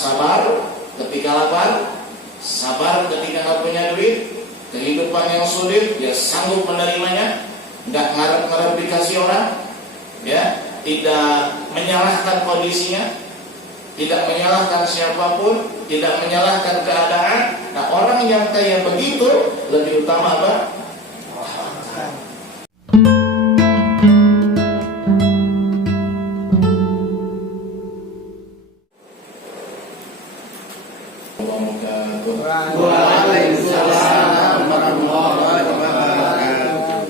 sabar ketika lapar, sabar ketika nggak punya duit, kehidupan yang sulit dia sanggup menerimanya, nggak ngarep-ngarep dikasih orang, ya, tidak menyalahkan kondisinya, tidak menyalahkan siapapun, tidak menyalahkan keadaan. Nah, orang yang kayak begitu lebih utama apa? Waalaikumsalam warahmatullahi wabarakatuh.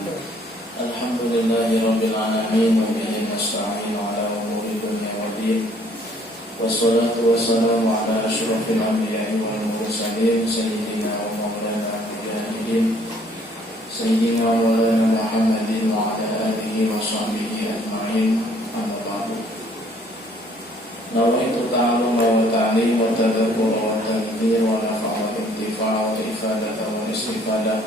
Alhamdulillahirabbil alamin wa bihi nasta'inu ala umuri dunya waddin. Wassalatu wassalamu ala asyrafil anbiya'i wal mursalin sayyidina wa maulana mujahidin sayyidina wa maulana Muhammadin wa ala alihi wa sahbihi ajma'in. Amma ba'du. Nawaitu ta'alluma wa ta'lim wa tadhakkura wa tadhkir wa nafa'a wa intifa'a wa ifadata wa istifadah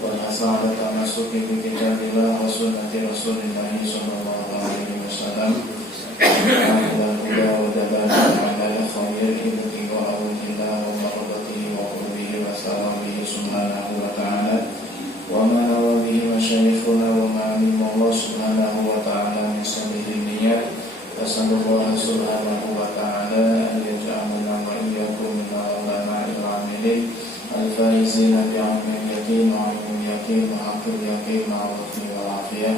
wal hasanata masuki bi kitabillah wa sunnati Rasulillah sallallahu alaihi wasallam. Alhamdulillah wa dabana ala khair ibti wa awjillah wa maradatihi wa qurbihi wa salabihi subhanahu wa ta'ala wa ma nawabihi wa syarifuna wa ma'alim Allah subhanahu wa ta'ala min sabihin niyat. Wassalamualaikum subhanahu wa ta'ala an yaj'alana wa iyyakum min al-ulama'il 'amilin al-faizina bi'ilmin yaqin wa 'ilmin yaqin wa haqqil yaqin wa 'afwin wa 'afiyah.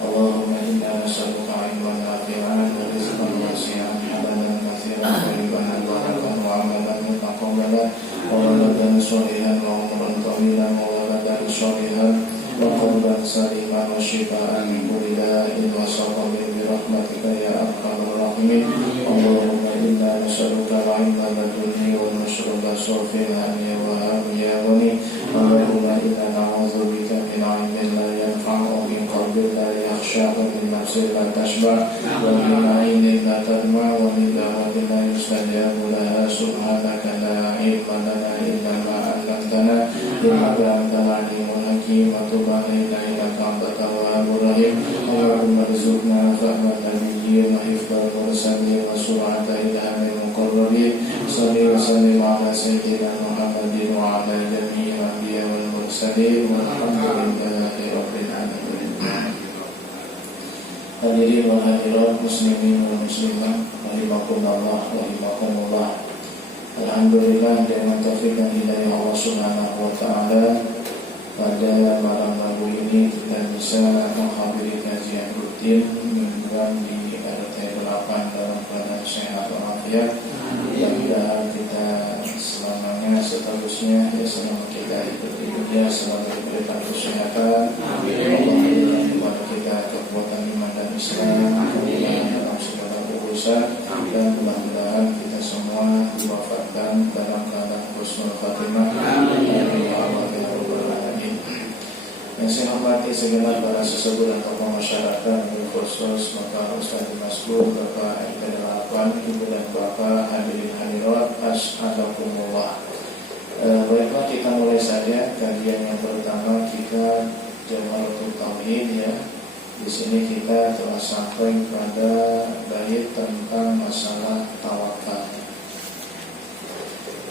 Allahumma inna nas'aluka 'ilman nafi'an wa rizqan wasi'an halalan katsiran thayyiban mubarakan wa 'amalan mutaqabbalan wa waladan shalihan wa umran tawilan wa waladan shalihan wa qalban saliman wa shifaan min kulli da'in wa saqamin bi rahmatika ya arhamar rahimin. Allahumma inna nas'aluka 'ilman ladunni wa nashruba safihan ya wahhab ya ghani. Allahumma inna na'udzubika min 'ilmin la yanfa'u wa min qalbin la yakhsha wa min nafsin la tashba wa min 'ainin la tadma wa min da'watin la yustajabu laha. Subhanaka la 'ilma lana illa ma 'allamtana innaka antal 'alimul hakim. Alaina innaka antat tawwabur rahim. Allahumma rizqna fahma nabiyyin wa hifdzal mursalin wa sur'ata ilhamil muqarrabin. Shalli wa sallim ala sayyidina Muhammadin wa ala jami'il anbiya wal mursalin walhamdulillahi rabbil alamin. Hadirin wa hadirat muslimin wa muslimat rahimakumullah wa rahimakumullah. Alhamdulillah dengan taufik dan hidayah Allah Subhanahu wa taala, pada malam Rabu ini kita bisa menghadiri kajian rutin mingguan di RT 8 dalam keadaan sehat walafiat. Mudah-mudahan kita selamanya seterusnya ya selama kita ikuti dunia selalu diberikan kesehatan. Allah berikan kepada kita kekuatan iman dan Islam, kemudian dalam segala urusan, dan mudah-mudahan kita semua diwafatkan dalam keadaan husnul khatimah. Ya Allah ya Rabbal alamin. Yang saya hormati segenap para sesepuh dan tokoh masyarakat, khusus Bapak Ustaz Maskur, Bapak RT 8, Ibu dan Bapak hadirin hadirat, as'adakumullah. Baiklah, kita mulai saja kajian yang pertama kita Jamaratul Tauhid ya. Di sini kita telah sampai pada bait tentang masalah tawakal.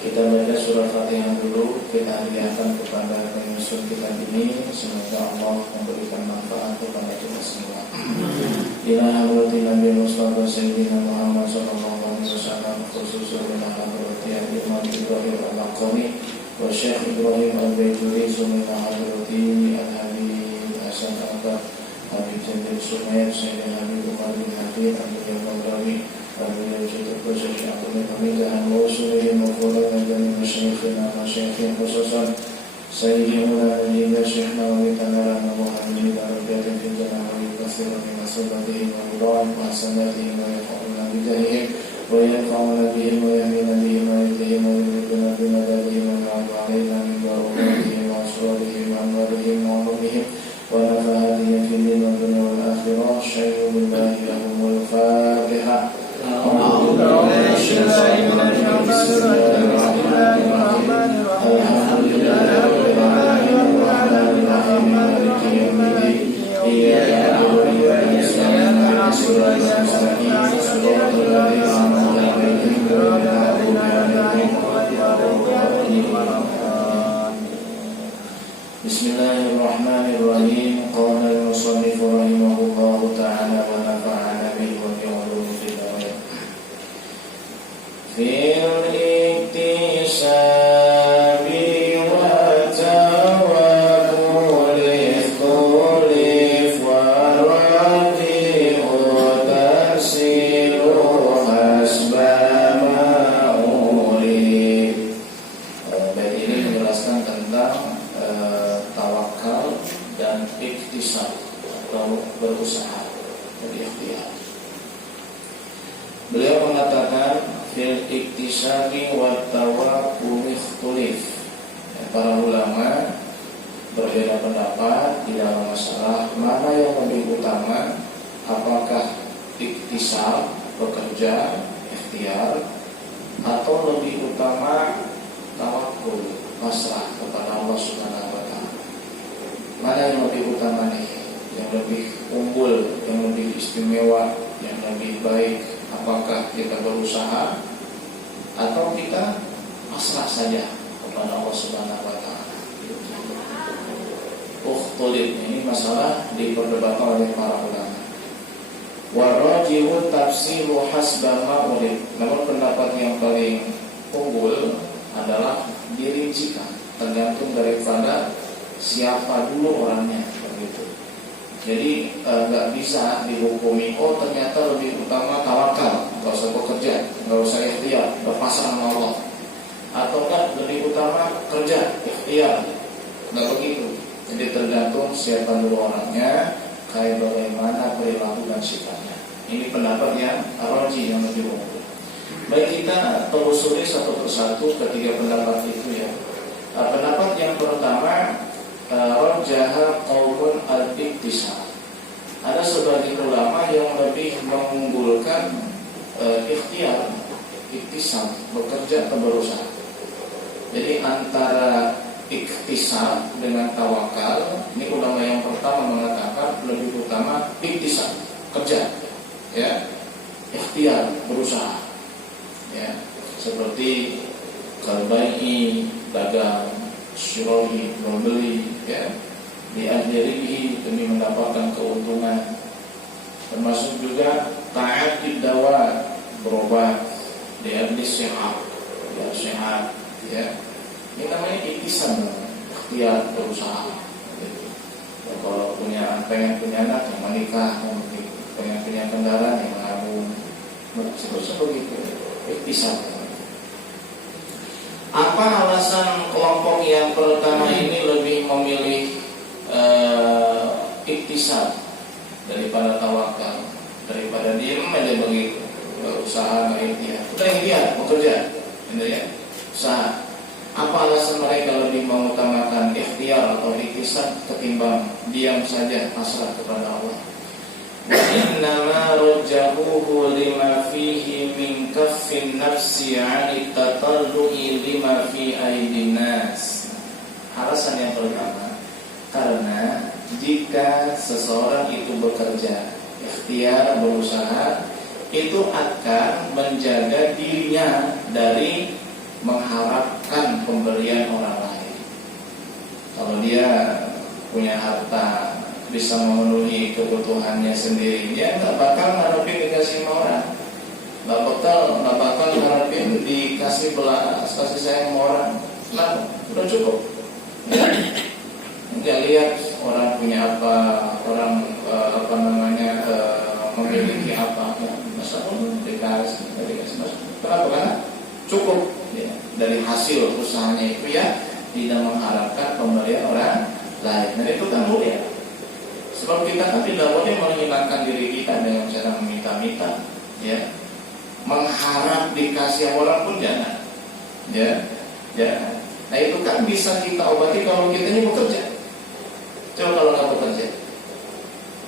Kita baca surah Fatihah dulu, kita hadiahkan kepada penyusun kitab ini. Semoga Allah memberikan manfaat kepada kita semua. Ila hadratin Nabi Mustafa Sayyidina Muhammad sallallahu alaihi wasallam, khususnya ila hadratin Imam Ibrahim Al-Laqani wa Syekh Ibrahim Al-Baituri, summa hadratin Al-Habib Hasan Akbar, Habib Jamil Sumair, Sayyidina Habib Umar bin Habib Abdul Qadrawi, Habib Yusuf Syekh Abdul Hamid Al-Mawsuli, Mufurah dan Masyayikhina Masyayikhin khususan Sayyidina Nabi Syekh Nawawi Tanara Nabu Hamid Al-Rabiatin Fintana Nabi Kasirah min Asabatihi wa Ibrahim wa Hasanatihi wa Yafa'una Bidahihim wa Yafa'una Bihim wa Yamina Bihim wa Yudhihim wa Yudhihim wa Binadadihim wa Ya'adu Alayna min Barumatihim wa Asrarihim wa Anwarihim wa Alumihim wa Nafahatihim fi din wa dunia wal akhirah. Syai'u billahi lahumul Fatihah. Bismillahirrahmanirrahim. Bismillahirrahmanirrahim. Qala al-musannif rahimahullahu ta'ala wa nafa'ana bihi wa bi ulumi fid dharain. Fil iktisabi wa tawakkul khulif wa raji'u tasilu hasba ma'uli. Bait ini menjelaskan tentang tawakal dan iktisab atau berusaha, berikhtiar. Beliau mengatakan fil iktisabi wa tawakkul ikhtilaf. Para ulama berbeda pendapat di dalam masalah mana yang lebih utama, apakah iktisab, bekerja, ikhtiar, atau lebih utama tawakul, pasrah kepada Allah Subhanahu wa taala. Mana yang lebih utama nih? Yang lebih unggul, yang lebih istimewa, yang lebih baik? Apakah kita berusaha atau kita pasrah saja kepada Allah Subhanahu wa taala? Ukhtulib ini masalah diperdebatkan oleh para ulama. Warajihu tafsiru hasba ma'ulib. Namun pendapat yang paling unggul adalah dirincikan, tergantung daripada siapa dulu orangnya, begitu. Jadi nggak bisa dihukumi, oh ternyata lebih utama tawakal, nggak usah bekerja, nggak usah ikhtiar, berpasrah sama Allah. Atau kan lebih utama kerja, ikhtiar, nggak begitu. Jadi tergantung siapa dulu orangnya, kayak bagaimana perilaku dan sifatnya. Ini pendapat yang raji, yang lebih unggul. Baik, kita telusuri satu persatu ketiga pendapat itu ya. Pendapat yang pertama, rajjaha qaumun al-iktisab. Ada sebagian ulama yang lebih mengunggulkan ikhtiar, iktisab, bekerja atau berusaha. Jadi antara iktisab dengan tawakal, ini ulama yang pertama mengatakan lebih utama iktisab, kerja, ya, ikhtiar, berusaha. Ya, seperti kalbai, dagang, syirahi, membeli, ya, diajarihi demi mendapatkan keuntungan. Termasuk juga taat dawa, berobat, diadli sehat, ya, sehat, ya. Ini namanya iktisab, ikhtiar, berusaha. Gitu. Ya, kalau pengen punya anak, yang menikah, pengen punya kendaraan, yang menabung, seterusnya begitu. Iktisab. Apa alasan kelompok yang pertama ini lebih memilih iktisab daripada tawakal, daripada diem aja begitu, berusaha, berikhtiar, udah ikhtiar, bekerja, gitu ya, usaha. Apa alasan mereka lebih mengutamakan ikhtiar atau iktisab ketimbang diam saja, pasrah kepada Allah? Innama rajjahuhu lima fihi min kaffin nafsi 'ani tatallu'i lima fi aidin nas. Alasan yang pertama, karena jika seseorang itu bekerja, ikhtiar, berusaha, itu akan menjaga dirinya dari mengharapkan pemberian orang lain. Kalau dia punya harta, bisa memenuhi kebutuhannya sendiri, dia nggak bakal ngarepin dikasih sama orang, nggak bakal ngarepin dikasih belas, kasih sayang sama orang. Nah, udah cukup. Nggak lihat orang punya apa, orang memiliki apa, masalah dikasih, kenapa? Karena cukup ya, dari hasil usahanya itu ya, tidak mengharapkan pemberian orang lain. Dan itu kan mulia. Sebab kita kan tidak boleh menghilangkan diri kita dengan cara meminta-minta, ya, mengharap dikasih orang pun jangan, ya, jangan. Nah itu kan bisa kita obati kalau kita ini bekerja. Coba kalau nggak bekerja,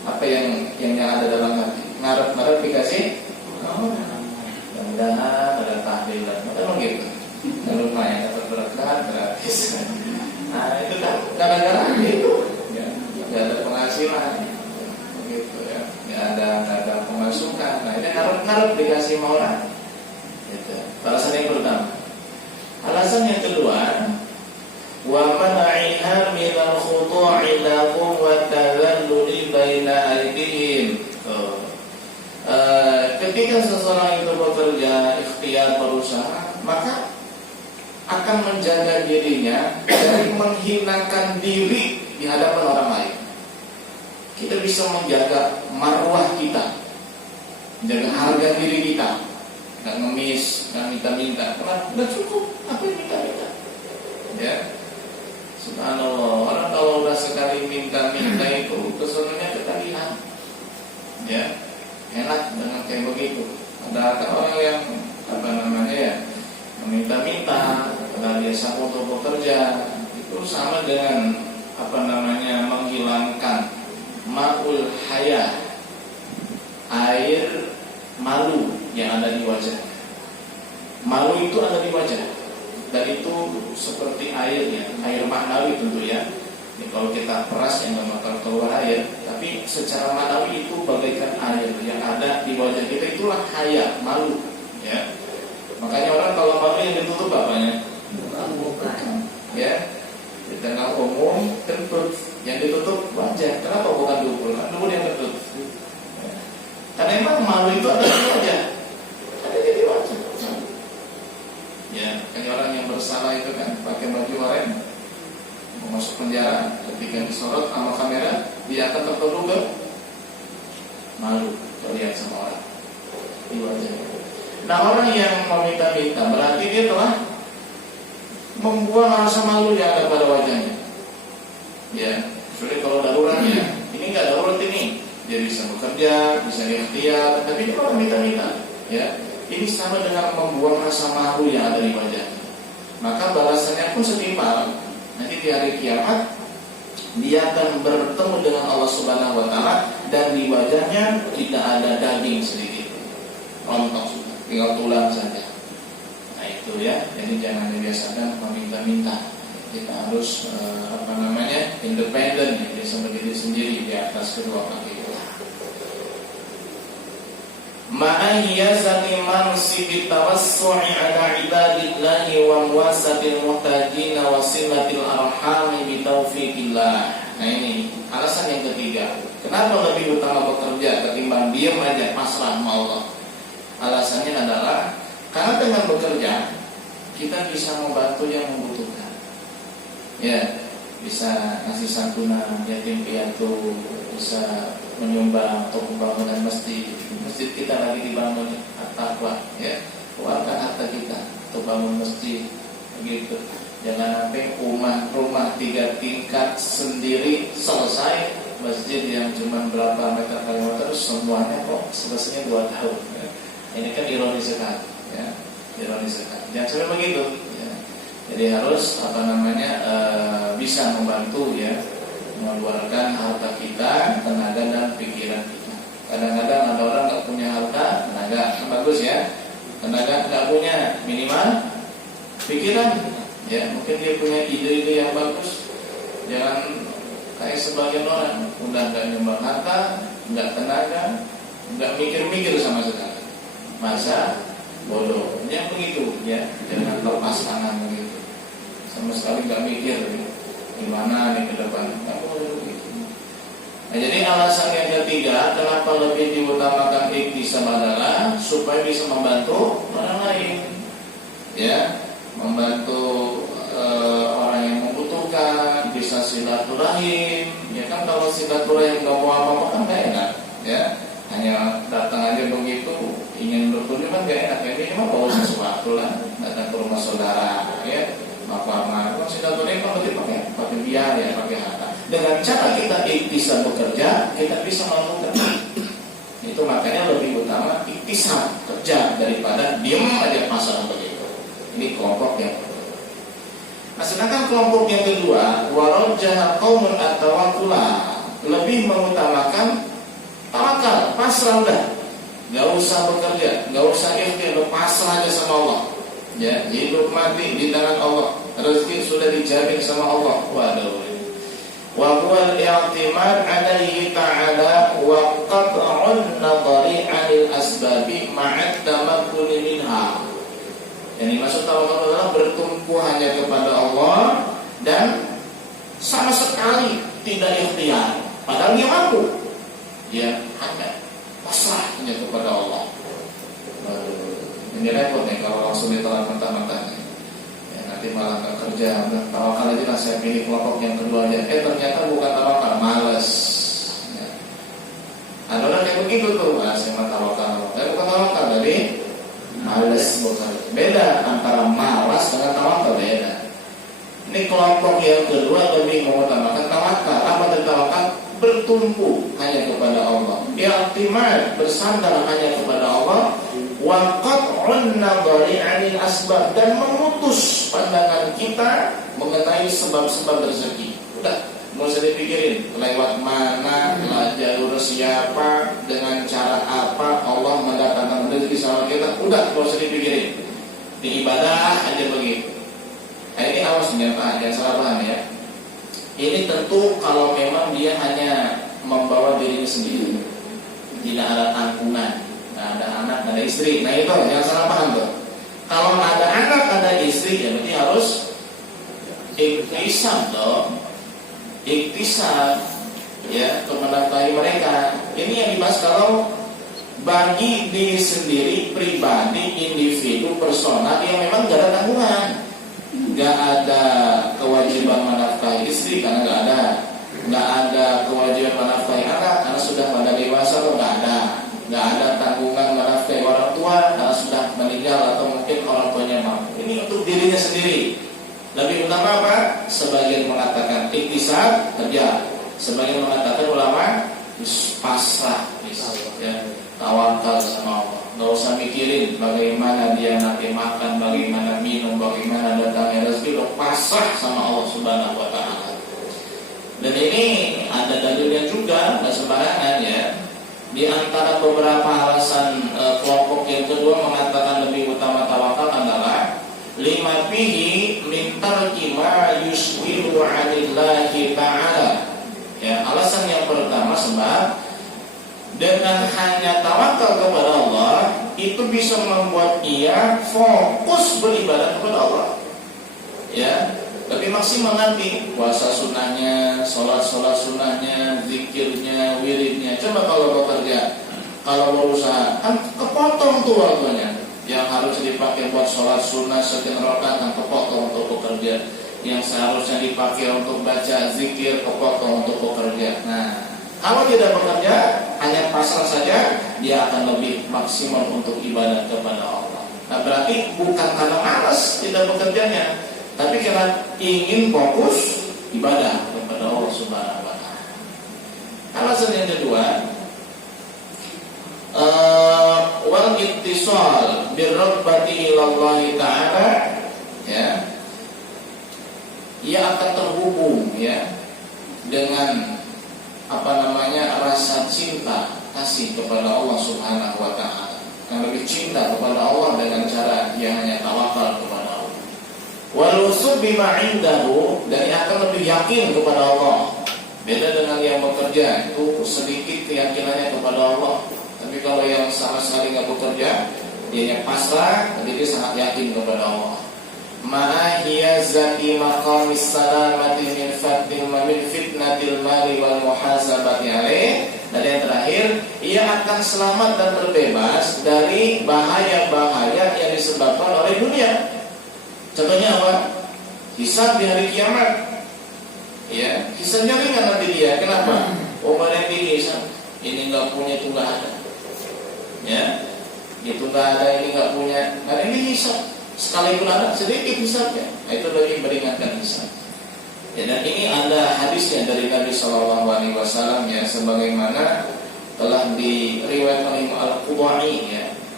apa yang ada dalam hati? Ngarep dikasih, mudah-mudahan ada tahlilan, memang gitu. Lumayan dapat berkah gratis. Nah itu kan kadang-kadang gitu. Nggak ada penghasilan, begitu ya, nggak ada pemasukan. Nah ini ngarep dikasih sama orang. Gitu. Alasan yang pertama. Alasan yang kedua, wa man'iha minal dia berusaha, maka akan menjaga dirinya dari menghinakan diri di hadapan orang lain. Kita bisa menjaga marwah kita, menjaga harga diri kita, nggak ngemis, nggak minta-minta, karena nggak cukup, apa yang minta-minta, ya. Subhanallah, orang kalau udah sekali minta-minta itu kesannya ketagihan, ya, enak dengan kayak begitu. Ada orang yang meminta-minta, karena dia sanggup untuk bekerja, itu sama dengan menghilangkan ma'ul haya, air malu yang ada di wajah. Malu itu ada di wajah, dan itu seperti airnya, air maknawi tentu ya. Ini kalau kita peras yang nggak bakal keluar air, tapi secara maknawi itu bagaikan air yang ada di wajah kita, itulah haya, malu, ya. Makanya orang kalau malu yang ditutup apanya? Bukan. Ya, di tengah umum kentut, yang ditutup wajah. Kenapa bukan dubur? Kan dubur yang kentut. Ya. Karena emang malu itu ada di wajah, ada di wajah. Ya, kayak orang yang bersalah itu kan pakai baju oranye, mau masuk penjara, ketika disorot sama kamera, dia akan tertuduh malu terlihat sama orang di wajahnya. Nah, orang yang meminta-minta berarti dia telah membuang rasa malu yang ada pada wajahnya. Ya, kecuali kalau darurat ya. Ini nggak darurat ini, dia bisa bekerja, bisa ikhtiar, tapi dia orang minta-minta. Ya, ini sama dengan membuang rasa malu yang ada di wajahnya. Maka balasannya pun setimpal. Nanti di hari kiamat dia akan bertemu dengan Allah Subhanahu Wa Taala dan di wajahnya tidak ada daging sedikit, rontok sudah, tinggal tulang saja. Nah itu ya, jadi jangan dibiasakan meminta-minta. Kita harus independen, bisa berdiri sendiri di atas kedua kaki. Ma'ayyazani mansibi tawassu'i ala ibadillahi wa muwasatil muhtajin wa silatil arhami bitaufiqillah. Nah ini alasan yang ketiga. Kenapa lebih utama bekerja ketimbang diam aja pasrah sama Allah? Alasannya adalah karena dengan bekerja kita bisa membantu yang membutuhkan. Ya, bisa ngasih santunan yatim piatu, bisa menyumbang untuk pembangunan masjid kita lagi dibangun at-taqwa, ya, keluarkan harta kita untuk bangun masjid, begitu. Jangan sampai rumah 3 tingkat sendiri selesai, masjid yang cuma berapa meter kali meter semuanya kok selesainya 2 tahun. Ya. Ini kan ironis sekali, ya, ironis sekali. Jangan sampai begitu. Ya. Jadi harus bisa membantu, ya, mengeluarkan harta kita, tenaga dan pikiran kita. Kadang-kadang ada orang nggak punya harta, tenaga kan bagus ya, tenaga nggak punya, minimal pikiran, ya mungkin dia punya ide-ide yang bagus. Jangan kayak sebagian orang udah nggak nyumbang harta, nggak tenaga, nggak mikir-mikir sama sekali, masa bodoh, yang begitu ya, jangan lepas tangan begitu, sama sekali nggak mikir gimana nih ke depan, nggak boleh begitu. Nah, jadi alasan yang ketiga kenapa lebih diutamakan ikhtisab adalah supaya bisa membantu orang lain, ya, membantu orang yang membutuhkan, bisa silaturahim, ya kan. Kalau silaturahim nggak mau apa-apa kan nggak enak, ya, hanya datang aja begitu, ingin berkunjung kan nggak enak, ya minimal bawa sesuatu lah, datang ke rumah saudara, ya, apa-apa. Kalau silaturahim kan lebih pakai biaya, pakai harta. Dengan cara kita ikhtisab bekerja, kita bisa melakukan itu. Makanya lebih utama ikhtisab kerja daripada diem aja pasang begitu. Ini kelompok yang kedua. Nah, sedangkan kelompok yang kedua, warajjaha qaumun at-tawakkula, lebih mengutamakan tawakal, pasrah udah. Enggak usah bekerja, enggak usah ikhtiar, pasrah aja sama Allah. Ya, hidup mati di tangan Allah. Rezeki sudah dijamin sama Allah. Waduh. Wa huwa al-i'timad 'alaihi ta'ala wa qat'un nadhari 'anil asbabi ma'a tamakkuni minha. Yang dimaksud tawakal adalah bertumpu hanya kepada Allah dan sama sekali tidak ikhtiar, padahal dia mampu. Ya, hanya pasrah hanya kepada Allah. Ini repot nih kalau langsung ditelan mentah-mentah. Ya, nanti malah nggak kerja. Udah tawakal aja lah, saya pilih kelompok yang kedua aja. Ternyata bukan tawakal, males. Ya. Ada orang kayak begitu tuh, saya mah tawakal. Bukan tawakal, jadi males bukan. Beda antara malas dengan tawakal, beda. Ini kelompok yang kedua lebih mengutamakan tawakal. Apa dari tawakal? Bertumpu hanya kepada Allah, i'timad, bersandar hanya kepada Allah, wa qat'un nadhari 'anil asbab, dan memutus pandangan kita mengenai sebab-sebab rezeki. Udah, nggak usah dipikirin lewat mana, jalur siapa, dengan cara apa Allah mendatangkan rezeki sama kita. Udah, nggak usah dipikirin. Di ibadah aja begitu. Nah, ini awas jangan salah paham ya. Ini tentu kalau memang dia hanya membawa dirinya sendiri, tidak ada tanggungan, nggak ada anak, nggak ada istri. Nah itu jangan salah paham tuh. Kalau ada anak, ada istri, ya berarti harus iktisab dong, iktisab ya untuk menafkahi mereka. Ini yang dibahas kalau bagi diri sendiri, pribadi, individu, personal yang memang nggak ada tanggungan. Gak ada kewajiban menafkahi istri karena nggak ada kewajiban menafkahi anak karena sudah pada dewasa atau nggak ada tanggungan menafkahi orang tua karena sudah meninggal atau mungkin orang tuanya mampu. Ini untuk dirinya sendiri. Lebih utama apa? Sebagian mengatakan iktisab, kerja. Sebagian mengatakan ulama pasrah, ya, tawakal sama Allah. Nggak usah mikirin bagaimana dia nanti makan, bagaimana minum, bagaimana datangnya rezeki, udah pasrah sama Allah Subhanahu wa Ta'ala. Dan ini ada dalilnya juga, nggak sembarangan ya. Di antara beberapa alasan kelompok yang kedua mengatakan lebih utama tawakal adalah lima fihi min tarki ma yuswiru 'anillahi ta'ala. Ya, alasan yang pertama sebab dengan hanya tawakal kepada Allah itu bisa membuat ia fokus beribadah kepada Allah. Ya, lebih maksimal nanti puasa sunnahnya, sholat sunnahnya, zikirnya, wiridnya. Coba kalau bekerja, kalau berusaha, kan kepotong tuh waktunya. Yang harus dipakai buat sholat sunnah sekian rakaat kan kepotong untuk bekerja. Yang seharusnya dipakai untuk baca zikir kepotong untuk bekerja. Nah, kalau tidak bekerja, hanya pasrah saja, dia akan lebih maksimal untuk ibadah kepada Allah. Nah, berarti bukan karena malas tidak bekerjanya, tapi karena ingin fokus ibadah kepada Allah Subhanahu wa Ta'ala. Alasan yang kedua, wal ittisal birrabbati ilallahi ta'ala, ya. Ia akan terhubung ya dengan rasa cinta kasih kepada Allah Subhanahu wa Ta'ala. Yang lebih cinta kepada Allah dengan cara yang hanya tawakal kepada Allah. Wal usub bima indahu, dan ia akan lebih yakin kepada Allah. Beda dengan yang bekerja, itu sedikit keyakinannya kepada Allah. Tapi kalau yang sama sekali nggak bekerja, dia pasrah, jadi dia sangat yakin kepada Allah. Ma'ahiyya zati maqamis salamati min fitnatil mali wal muhasabati alaih. Dan yang terakhir, ia akan selamat dan terbebas dari bahaya-bahaya yang disebabkan oleh dunia. Contohnya apa? Hisab di hari kiamat. Ya, hisabnya ringan nanti dia. Kenapa? Orang yang dihisab, ini nggak punya, itu nggak ada. Ya, itu nggak ada, ini nggak punya. Nah, ini hisab. Sekalipun ada sedikit hisabnya, itu lebih meringankan hisab. Ya, dan ini ada hadisnya dari Nabi Shallallahu Alaihi Wasallam ya, sebagaimana telah diriwayatkan oleh Al-Qudai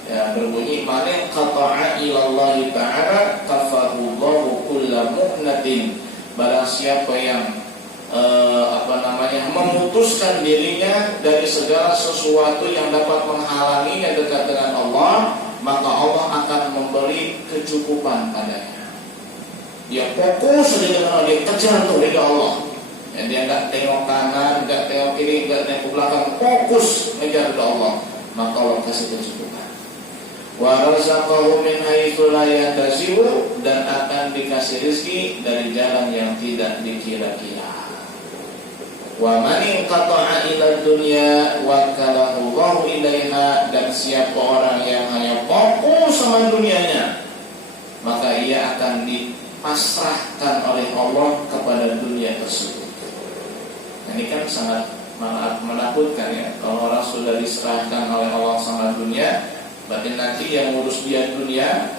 ya, berbunyi mana qata'a ilallahi ta'ala kafahullahu kulla mu'natin. Barang siapa yang memutuskan dirinya dari segala sesuatu yang dapat menghalanginya dekat dengan Allah, maka Allah akan memberi kecukupan padanya. Dia fokus dengan Allah, dia kejar tuh dengan Allah. Ya, dia nggak tengok kanan, nggak tengok kiri, nggak tengok belakang, fokus mengejar ke Allah, maka Allah kasih kecukupan. Wa razaqahu min haitsu la yahtasib, dan akan dikasih rezeki dari jalan yang tidak dikira-kira. Wa man inqata'a ila dunya wakalahu Allahu ilaiha, dan siapa orang yang hanya fokus sama dunianya, maka ia akan dipasrahkan oleh Allah kepada dunia tersebut. Nah, ini kan sangat menakutkan ya. Kalau orang sudah diserahkan oleh Allah sama dunia, berarti nanti yang ngurus dia dunia,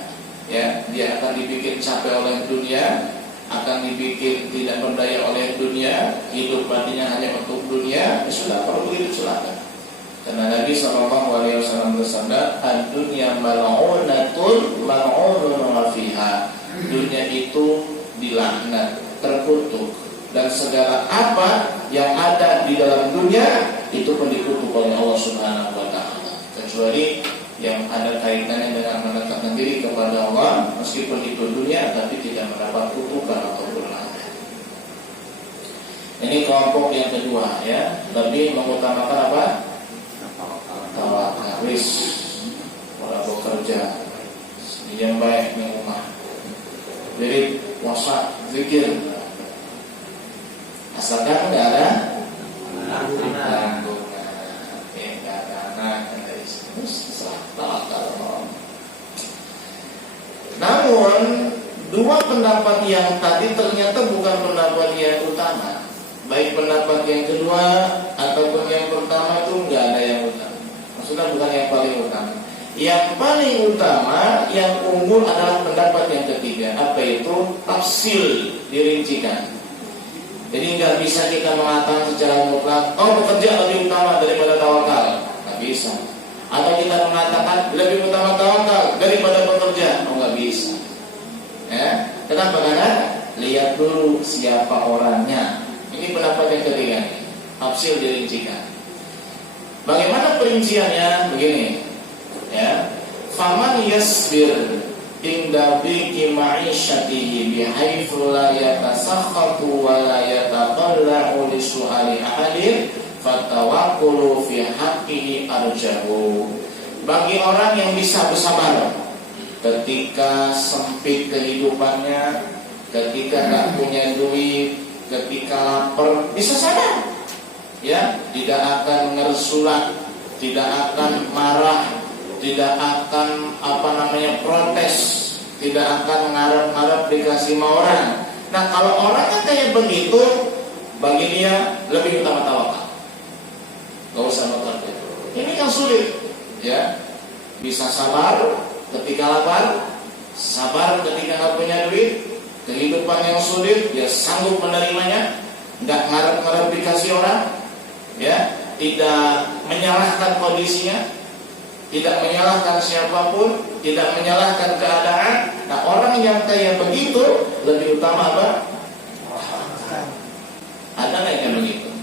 ya, dia akan dibikin capek oleh dunia, akan dibikin tidak berdaya oleh dunia, hidup matinya hanya untuk dunia. Ya sudah, kalau begitu silakan. Karena Nabi SAW bersabda, "Ad-dunya mal'unatun mal'unun ma fiha." Dunia itu dilaknat, terkutuk, dan segala apa yang ada di dalam dunia itu pun dikutuk oleh Allah Subhanahu wa taala, kecuali yang ada kaitannya dengan mendekatkan diri kepada Allah, meskipun itu dunia tapi tidak mendapat kutukan ataupun laknat. Ini kelompok yang kedua ya, lebih mengutamakan apa? Tawakal. Orang bekerja yang baik di rumah, jadi puasa, zikir, asalkan tidak ada tanggungan, tidak ada anak, tidak ada istri, tawakal. Namun dua pendapat yang tadi ternyata bukan pendapat yang utama. Baik pendapat yang kedua ataupun yang pertama itu nggak ada yang utama. Maksudnya bukan yang paling utama. Yang paling utama, yang unggul adalah pendapat yang ketiga. Apa itu? Tafsil, dirincikan. Jadi nggak bisa kita mengatakan secara mutlak, oh bekerja lebih utama daripada tawakal. Nggak bisa. Atau kita mengatakan lebih utama tawakal daripada bekerja. Oh nggak bisa. Ya, kenapa? Karena lihat dulu siapa orangnya. Ini pendapat yang ketiga. Tafsil, dirincikan. Bagaimana perinciannya? Begini, ya. Faman yasbir inda biki ma'isyatihi bihaitsu la yatasakhatu wa la yataqallu li su'ali ahadin fatawakkulu fi haqqihi arjahu. Bagi orang yang bisa bersabar ketika sempit kehidupannya, ketika tak punya duit, ketika lapar, bisa sabar. Ya, tidak akan ngersulat, tidak akan marah, tidak akan protes, tidak akan ngarep-ngarep dikasih sama orang. Nah, kalau orangnya kayak begitu, bagi dia lebih utama tawakal. Gak usah bekerja. Ini yang sulit, ya. Bisa sabar ketika lapar, sabar ketika nggak punya duit, kehidupan yang sulit, dia sanggup menerimanya, nggak ngarep-ngarep dikasih orang. Ya, tidak menyalahkan kondisinya, tidak menyalahkan siapapun, tidak menyalahkan keadaan. Nah, orang yang kayak begitu lebih utama apa? Ada nggak yang begitu?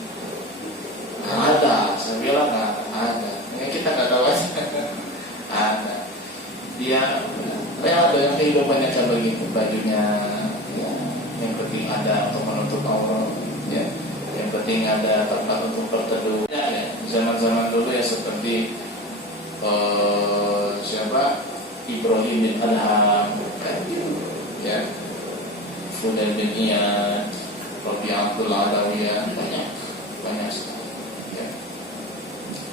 Ada, saya bilang ada. Yang kita nggak tahu aja. Ada. Dia ada yang kehidupannya kayak begitu, bajunya, ya, yang penting ada untuk menutup aurat, ya. Yang penting ada tempat untuk berteduh. Ya, zaman-zaman dulu ya seperti Ibrahim bin Adham, ya, Fudail bin Iyad, Rabi'atul Adawiyah, banyak sekali. Ya.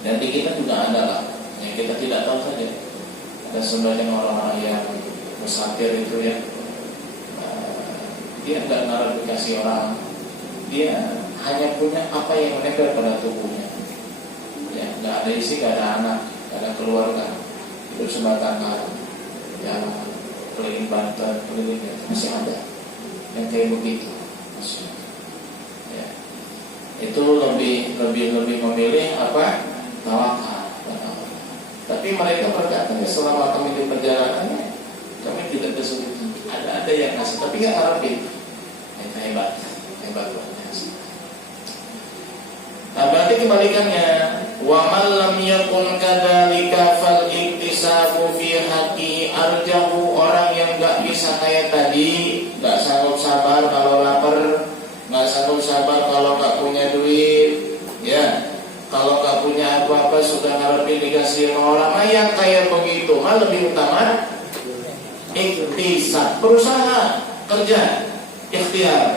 Dan di kita juga ada lah, yang kita tidak tahu saja. Ada sebagian orang-orang yang musafir itu ya, dia nggak naruh dikasih orang, dia hanya punya apa yang menempel pada tubuhnya. Ya, nggak ada isi, nggak ada anak, nggak ada keluarga, hidup sebatang kara. Ya, keliling Banten, keliling ya, masih ada yang kayak begitu. Masih. Ya, itu lebih memilih apa? Tawakal. Tapi mereka berkata, ya, selama kami di perjalanannya, kami tidak kesulitan. Ada yang ngasih, tapi nggak ngarepin. Hebat luar biasa. Nah, berarti kebalikannya, wa man lam yakun kadzalika fal iktisabu fi haqqi arjahu. Orang yang enggak bisa kayak tadi, enggak sanggup sabar kalau lapar, enggak sanggup sabar kalau enggak punya duit, ya. Kalau enggak punya apa-apa sudah ngarepin dikasih sama orang. Nah, yang kayak begitu mah lebih utama iktisab, berusaha, kerja, ikhtiar.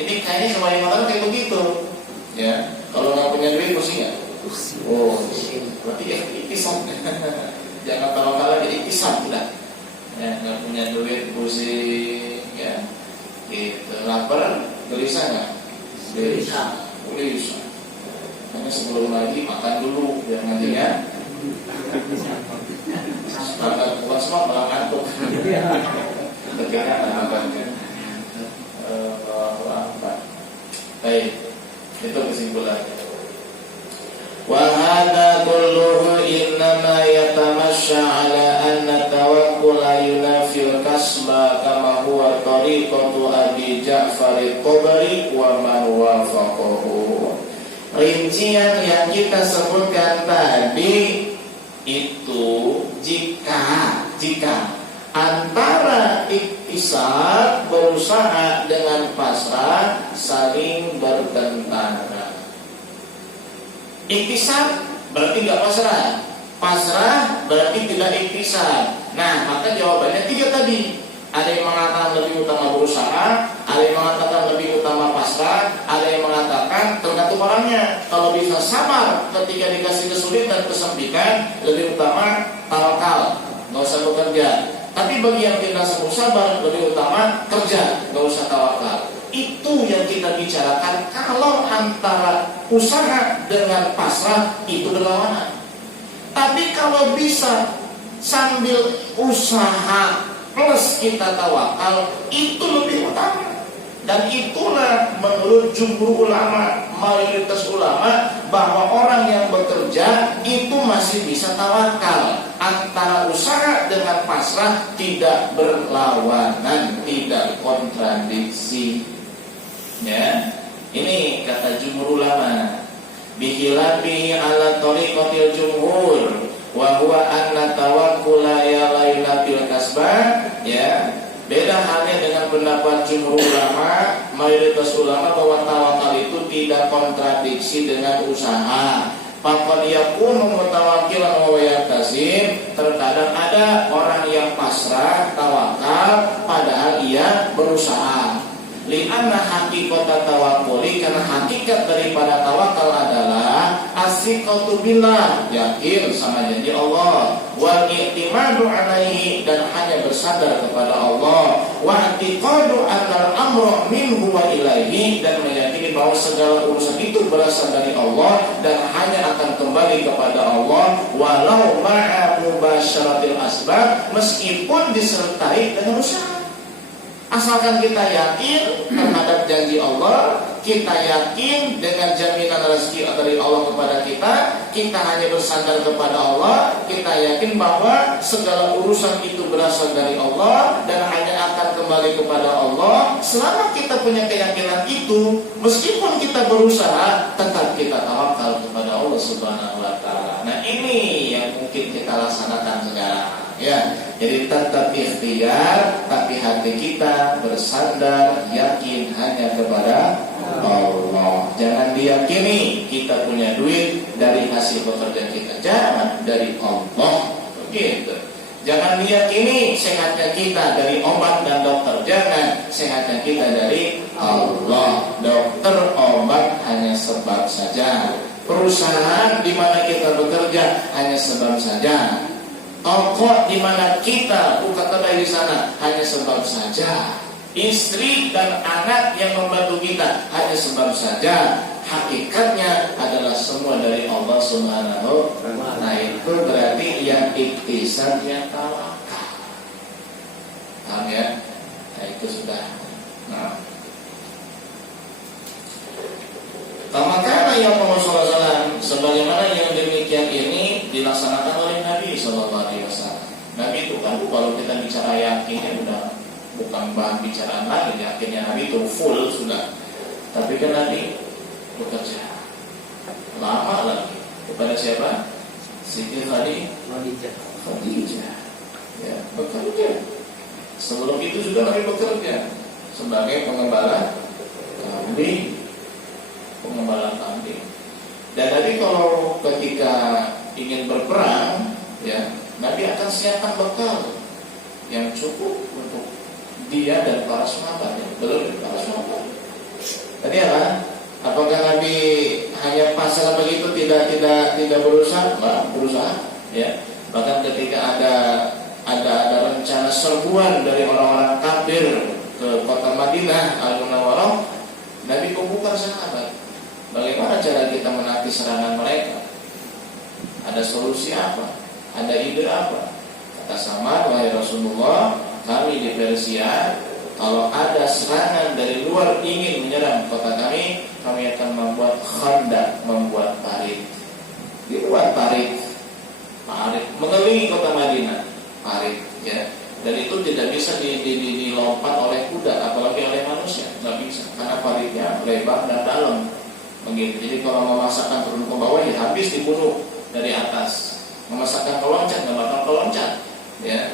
Ini kayaknya kebanyakan kayak begitu. Ya, kalau nggak punya duit pusing nggak? Oh, berarti iktisad. Jangan tawakal jadi iktisad tidak. Ya, nggak punya duit pusing, ya, gitu. Lapar, gelisah nggak? Gelisah. Hanya sebelum lagi makan dulu biar nantinya semangat, bukan semua malah ngantuk. Ketika baik, itu kesimpulannya. Wa hadza kulluhu innama yatamasha ala anna tawakkula yunafil kasba kama huwa tariqatu Abi Ja'far al-Tabari wa man wafaqahu. Rincian yang kita sebutkan tadi itu jika antara iktisad berusaha dengan pasrah saling bertentangan. Iktisad berarti nggak pasrah, pasrah berarti tidak iktisad. Nah, maka jawabannya 3 tadi. Ada yang mengatakan lebih utama berusaha, ada yang mengatakan lebih utama pasrah, ada yang mengatakan tergantung orangnya. Kalau bisa sabar ketika dikasih kesulitan, kesempitan, lebih utama tawakal, nggak usah bekerja. Tapi bagi yang tidak sanggup sabar, lebih utama kerja, nggak usah tawakal. Itu yang kita bicarakan. Kalau antara usaha dengan pasrah itu berlawanan. Tapi kalau bisa sambil usaha plus kita tawakal, itu lebih utama. Dan itulah menurut jumhur ulama, mayoritas ulama, bahwa orang yang bekerja itu masih bisa tawakal. Antara usaha dengan pasrah tidak berlawanan, tidak kontradiksi. Ya, ini kata jumhur ulama. Bihilabi ala tariqatil jumhur wa huwa anna tawakkula ya laila fil kasbah. Ya, beda halnya dengan pendapat jumhur ulama, mayoritas ulama, bahwa tawakal itu tidak kontradiksi dengan usaha. Faqad yakunu mutawakkilan wa yahtasib. Terkadang ada orang yang pasrah tawakal padahal ia berusaha. Li'anna haqiqata tawakkuli, karena hakikat daripada tawakal adalah as-siqatu billah, yakin sama janji Allah, wal i'timadu alaihi, dan hanya bersandar kepada Allah, wa i'tiqadu annal amra minhu wa ilaihi, dan meyakini bahwa segala urusan itu berasal dari Allah dan hanya akan kembali kepada Allah, walau ma'a mubasyaratil asbab, meskipun disertai dengan usaha. Asalkan kita yakin terhadap janji Allah, kita yakin dengan jaminan rezeki dari Allah kepada kita, kita hanya bersandar kepada Allah, kita yakin bahwa segala urusan itu berasal dari Allah dan hanya akan kembali kepada Allah. Selama kita punya keyakinan itu, meskipun kita berusaha, tetap kita tawakal kepada Allah Subhanahu wa Ta'ala. Nah, ini yang mungkin kita laksanakan sekarang. Ya, jadi tetap ikhtiar, tapi hati kita bersandar, yakin hanya kepada Allah. Jangan diyakini kita punya duit dari hasil pekerjaan kita, jangan, dari Allah. Begitu. Jangan diyakini sehatnya kita dari obat dan dokter, jangan, sehatnya kita dari Allah. Dokter, obat hanya sebab saja. Perusahaan di mana kita bekerja hanya sebab saja. Toko di mana kita buka kedai di sana hanya sebab saja. Istri dan anak yang membantu kita hanya sebab saja. Hakikatnya adalah semua dari Allah Subhanahu wa Ta'ala. Nah, itu berarti yang iktisad, yang tawakal. Paham ya? Nah, itu sudah. Nah, Tamakana yang Rasulullah SAW, sebagaimana yang demikian ini dilaksanakan oleh Nabi SAW. Nabi itu kan kalau kita bicara yakinnya udah bukan bahan bicaraan lagi, yakinnya Nabi itu full sudah. Tapi kan Nabi bekerja lama lagi kepada siapa? Siti Khadijah. Ya, bekerja. Sebelum itu juga Nabi bekerja sebagai pengembala kambing. Dan Nabi kalau ketika ingin berperang, ya, Nabi akan siapkan bekal yang cukup untuk dia dan para sahabat, para sahabat. Tadi apa? Apakah Nabi masalah begitu tidak berusaha, ya. Bahkan ketika ada rencana serbuan dari orang-orang kafir ke kota Madinah Al-Munawwarah, Nabi kumpulkan sahabat. Bagaimana cara kita menanti serangan mereka? Ada solusi apa? Ada ide apa? Kata Samad, wahai Rasulullah, kami di Persia, kalau ada serangan dari luar ingin menyerang kota kami akan membuat khandak, membuat parit. Dibuat parit mengelilingi kota Madinah, parit, ya. Dan itu tidak bisa dilompat oleh kuda, apalagi oleh manusia, nggak bisa, karena paritnya lebar dan dalam, begitu. Jadi kalau memasakkan turun ke bawah, ya habis dibunuh dari atas. Memasakkan keloncat, nggak bakal keloncat, ya.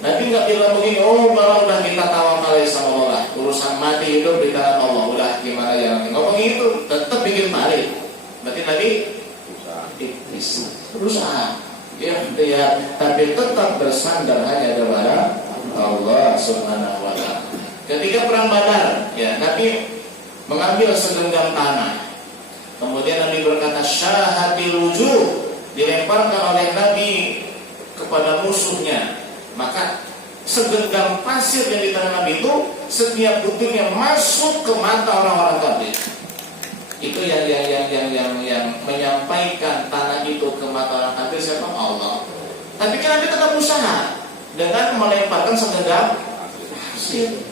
Nabi nggak bilang begini, oh kalau udah kita tawakal sama Allah, urusan mati hidup di tangan Allah, udah gimana ya nanti. Ngomong gitu, tetap bikin parit. Berarti Nabi berusaha, ya, tapi tetap bersandar hanya kepada Allah Subhanahu wa Ta'ala. Ketika perang Badar, ya, Nabi mengambil segenggam tanah. Kemudian Nabi berkata, syahatil wujuh, dilemparkan oleh Nabi kepada musuhnya. Maka segenggam pasir yang di tangan Nabi itu setiap butirnya masuk ke mata orang-orang kafir. Itu yang menyampaikan tanah itu ke mata orang kafir siapa? Allah. Tapi kan Nabi tetap usaha dengan melemparkan segenggam pasir.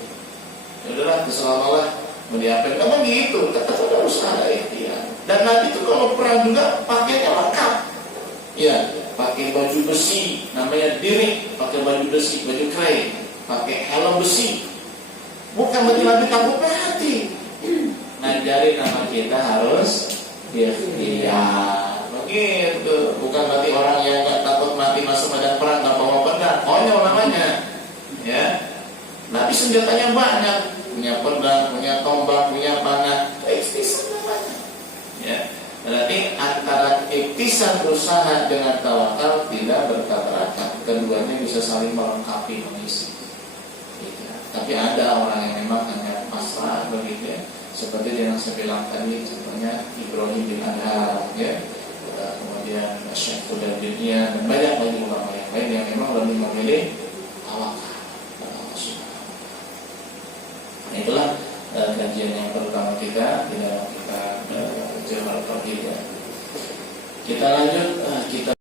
Yaudahlah, terserah mau diapain? Kamu gitu, tetap ada usaha, ikhtiar. Dan Nabi itu kalau perang juga pakainya lengkap, ya. Pakai baju besi, namanya dirik, pakai baju besi, baju kain, pakai helm besi. Bukan berarti Nabi takut mati. Ngajarin nama kita harus ikhtiar, begitu. Bukan berarti orang yang nggak takut mati masuk medan perang nggak bawa pedang, konyol namanya, ya. Nabi senjatanya banyak, punya pedang, punya tombak, punya panah, ikhtiar namanya, ya. Berarti antara ikhtisar usaha dengan tawakal tidak bertabrakan. Keduanya bisa saling melengkapi, mengisi. Gitu. Tapi ada orang yang memang hanya pasrah begitu, ya. Seperti yang saya bilang tadi, contohnya Ibrahim bin Adham, ya. Kemudian Syekh Fudail bin Iyad, dan banyak lagi ulama yang lain yang memang lebih memilih tawakal. Nah, itulah kajian yang pertama kita di dalam kita Jawab Al-Faqih. Kita lanjut kita